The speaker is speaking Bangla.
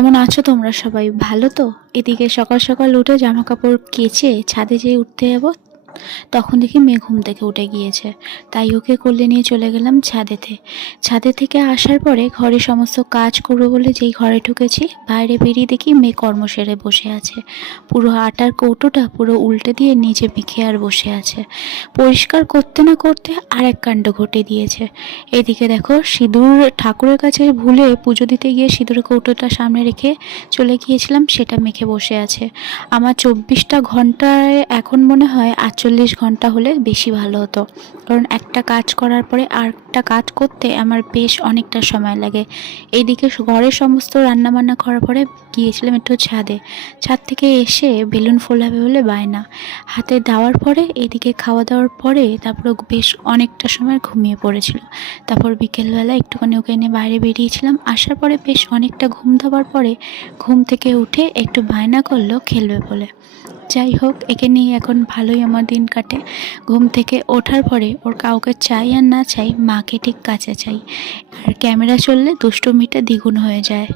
কেমন আছো তোমরা সবাই? ভালো তো? এদিকে সকাল সকাল উঠে জামা কাপড় কেচে ছাদে যেয়ে উঠতে যাবো, তখন দেখি মেয়ে ঘুম থেকে উঠে গিয়েছে। তাই ওকে কোলে নিয়ে চলে গেলাম ছাদেতে। ছাদে থেকে আসার পরে ঘরে সমস্ত কাজ করবো বলে যেই ঘরে ঢুকেছি, বাইরে বেরিয়ে দেখি মেয়ে কর্ম সেরে বসে আছে। পুরো আটার কৌটোটা পুরো উল্টে দিয়ে নিচে বিখে আর বসে আছে। পরিষ্কার করতে না করতে আর এক কাণ্ড ঘটে দিয়েছে। এদিকে দেখো, সিঁদুর ঠাকুরের কাছে ভুলে পুজো দিতে গিয়ে সিঁদুরের কৌটোটা সামনে রেখে চলে গিয়েছিলাম, সেটা মেখে বসে আছে। আমার 24টা ঘন্টায় এখন মনে হয় 48 ঘন্টা হলে বেশি ভালো হতো, কারণ একটা কাজ করার পরে আর একটা কাজ করতে আমার বেশ অনেকটা সময় লাগে। এইদিকে ঘরের সমস্ত রান্নাবান্না করার পরে গিয়েছিলাম একটু ছাদে। ছাদ থেকে এসে বেলুন ফোলাবে বলে বায়না হাতে দেওয়ার পরে এদিকে খাওয়া দাওয়ার পরে তারপর বেশ অনেকটা সময় ঘুমিয়ে পড়েছিল। তারপর বিকেলবেলা একটুখানি ওকে নিয়ে বাইরে বেরিয়েছিলাম। আসার পরে বেশ অনেকটা ঘুম দেওয়ার পরে ঘুম থেকে উঠে একটু বায়না করলো খেলবে বলে। যাই হোক, একে নিয়ে এখন ভালোই আমার দিন কাটে। ঘুম থেকে ওঠার পরে ওর কাউকে চাই আর না চাই, মাকে ঠিক কাছে চাই। আর ক্যামেরা চললে দুষ্টুমিটা দ্বিগুণ হয়ে যায়।